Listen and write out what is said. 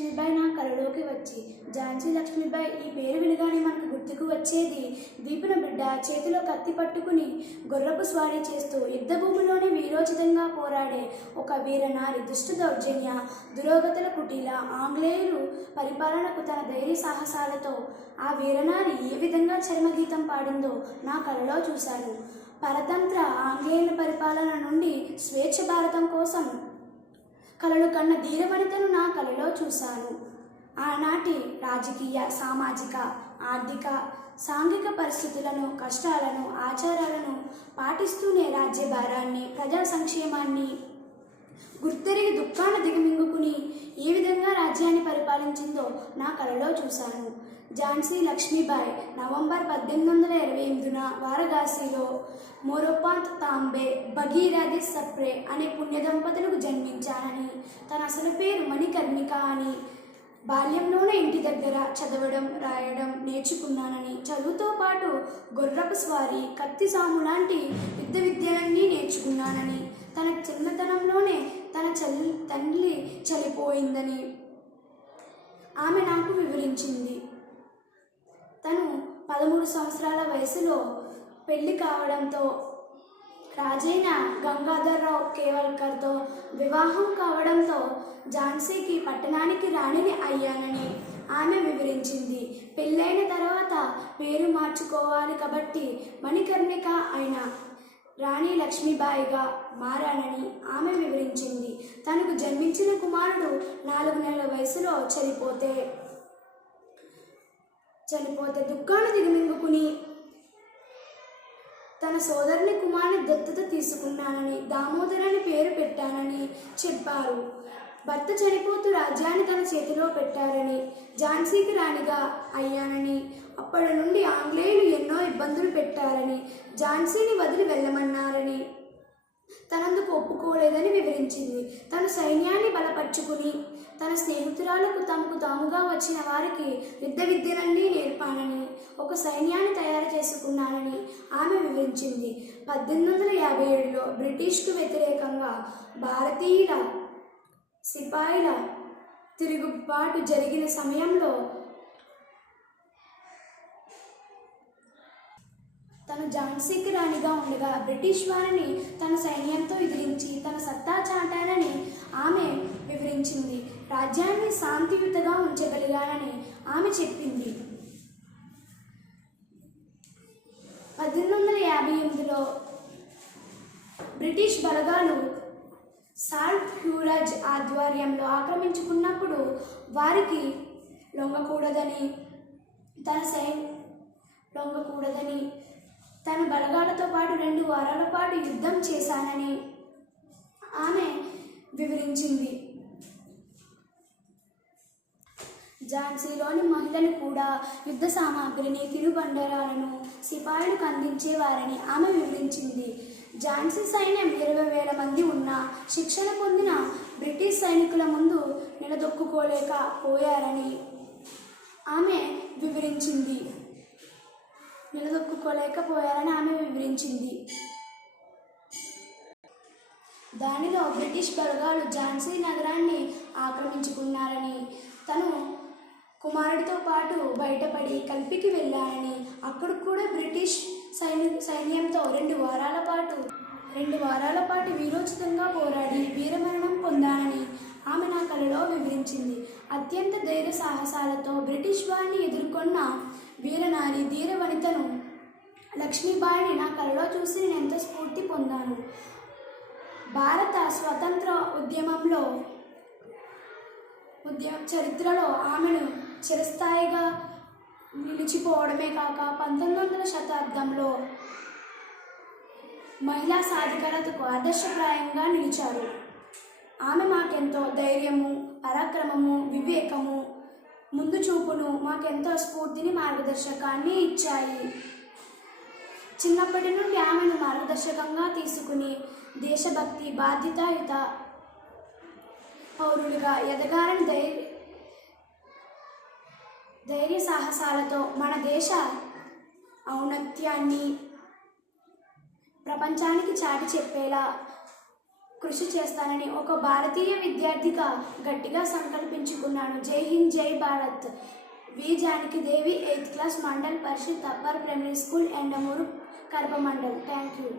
లక్ష్మీబాయి నా కలలోకి వచ్చి. ఝాన్సీ లక్ష్మీబాయి ఈ పేరు వినగానే మనకు గుర్తుకు వచ్చేది దీపున బిడ్డ చేతిలో కత్తి పట్టుకుని గుర్రపు స్వారీ చేస్తూ యుద్ధభూమిలోనే వీరోచితంగా పోరాడే ఒక వీరనారి. దుష్ట దౌర్జన్య దురోగతుల కుటీల ఆంగ్లేయులు పరిపాలనకు తన ధైర్య సాహసాలతో ఆ వీరనారి ఏ విధంగా చర్మగీతం పాడిందో నా కలలో చూశాను. పరతంత్ర ఆంగ్లేయుల పరిపాలన నుండి స్వేచ్ఛ భారతం కోసం కలలు కన్న ధీరవనితను నా కలలో చూశాను. ఆనాటి రాజకీయ సామాజిక ఆర్థిక సాంఘిక పరిస్థితులను కష్టాలను ఆచారాలను పాటిస్తూనే రాజ్యభారాన్ని ప్రజా సంక్షేమాన్ని గుర్తెరిగి దుఃఖాన దిగమింగుకుని ఏ విధంగా రాజ్యాన్ని పరిపాలించిందో నా కలలో చూశాను. ఝాన్సీ లక్ష్మీబాయి నవంబర్ 1828న వారణాసిలో మోరోపాంత్ తాంబే భగీరథి సప్రే అనే పుణ్య దంపతులకు జన్మించానని, తన అసలు పేరు మణికర్ణిక అని, బాల్యంలోనే ఇంటి దగ్గర చదవడం రాయడం నేర్చుకున్నానని, చదువుతో పాటు గుర్రపు స్వారీ కత్తి సాము లాంటి యుద్ధ విద్యలన్నీ నేర్చుకున్నానని, తన చిన్నతనంలోనే తన తల్లి చనిపోయిందని ఆమె నాకు వివరించింది. తను 13 సంవత్సరాల వయసులో పెళ్లి కావడంతో రాజైన గంగాధర్రావు కేవల్కర్తో వివాహం కావడంతో ఝాన్సీకి పట్టణానికి రాణిని అయ్యానని ఆమె వివరించింది. పెళ్ళైన తర్వాత పేరు మార్చుకోవాలి కాబట్టి మణికర్ణిక అయిన రాణి లక్ష్మీబాయిగా మారానని ఆమె వివరించింది. తనకు జన్మించిన కుమారుడు 4 నెలల వయసులో చనిపోతే దుఃఖాన్ని దిగమింగుకుని తన సోదరుని కుమారుని దత్తత తీసుకున్నానని, దామోదరని పేరు పెట్టానని చెప్పారు. భర్త చనిపోతూ రాజ్యాన్ని తన చేతిలో పెట్టారని, ఝాన్సీకి రాణిగా అయ్యానని, అప్పటి నుండి ఆంగ్లేయులు ఎన్నో ఇబ్బందులు పెట్టారని, ఝాన్సీని వదిలి వెళ్ళమన్నారని, తనందుకు ఒప్పుకోలేదని వివరించింది. తన సైన్యాన్ని బలపరుచుకుని తన స్నేహితురాలకు తమకు తాముగా వచ్చిన వారికి యుద్ధ విద్యలన్నీ నేర్పానని, ఒక సైన్యాన్ని తయారు చేసుకున్నానని ఆమె వివరించింది. 1857లో బ్రిటిష్కు వ్యతిరేకంగా భారతీయుల సిపాయిల తిరుగుబాటు జరిగిన సమయంలో తను ఝాన్సీకి రాణిగా ఉండగా బ్రిటిష్ వారిని తన సైన్యంతో ఎదిరించి తన సత్తా చాటానని ఆమె వివరించింది. రాజ్యాన్ని శాంతియుతంగా ఉంచగలిగానని ఆమె చెప్పింది. 1858లో బ్రిటిష్ బలగాలు సాల్ట్ హ్యూరాజ్ ఆధ్వర్యంలో ఆక్రమించుకున్నప్పుడు వారికి లొంగకూడదని తన బలగాలతో పాటు 2 వారాల పాటు యుద్ధం చేశానని ఆమె వివరించింది. ఝాన్సీలోని మహిళలు కూడా యుద్ధ సామాగ్రిని తినుబండారాలను సిపాయిలకు అందించేవారని ఆమె వివరించింది. ఝాన్సీ సైన్యం 20,000 మంది ఉన్న శిక్షణ పొందిన బ్రిటిష్ సైనికుల ముందు నిలదొక్కుకోలేకపోయారని ఆమె వివరించింది. దానిలో బ్రిటిష్ బలగాలు ఝాన్సీ నగరాన్ని ఆక్రమించుకున్నారని, తను కుమారుడితో పాటు బయటపడి కల్పికి వెళ్ళానని, అక్కడ కూడా బ్రిటిష్ సైన్యంతో 2 వారాల పాటు వీరోచితంగా పోరాడి వీరమరణం పొందానని ఆమె నా కలలో వివరించింది. అత్యంత ధైర్య సాహసాలతో బ్రిటిష్ వారిని ఎదుర్కొన్న వీరనారి ధీర వనితను లక్ష్మీబాయిని నా కలలో చూసి నేను ఎంతో స్ఫూర్తి పొందాను. భారత స్వతంత్ర చరిత్రలో ఆమెను చిరస్థాయిగా నిలిచిపోవడమే కాక 19వ శతాబ్దంలో మహిళా సాధికారతకు ఆదర్శప్రాయంగా నిలిచారు. ఆమె మాకెంతో ధైర్యము, పరాక్రమము, వివేకము, ముందు చూపును, మాకెంతో స్ఫూర్తిని, మార్గదర్శకాన్ని ఇచ్చాయి. చిన్నప్పటి నుండి ఆమెను మార్గదర్శకంగా తీసుకుని దేశభక్తి, బాధ్యతాయుత పౌరులుగా ఎదగాలని ధైర్య సాహసాలతో మన దేశ ఔన్నత్యాన్ని ప్రపంచానికి చాటి చెప్పేలా కృషి చేస్తానని ఒక భారతీయ విద్యార్థిగా గట్టిగా సంకల్పించుకున్నాను. Jai Hind, Jai Bharat. V Janakidevi, 8th class, Mandal Parishad upper primary school, Endamuru, Kadapa Mandal. Thank you.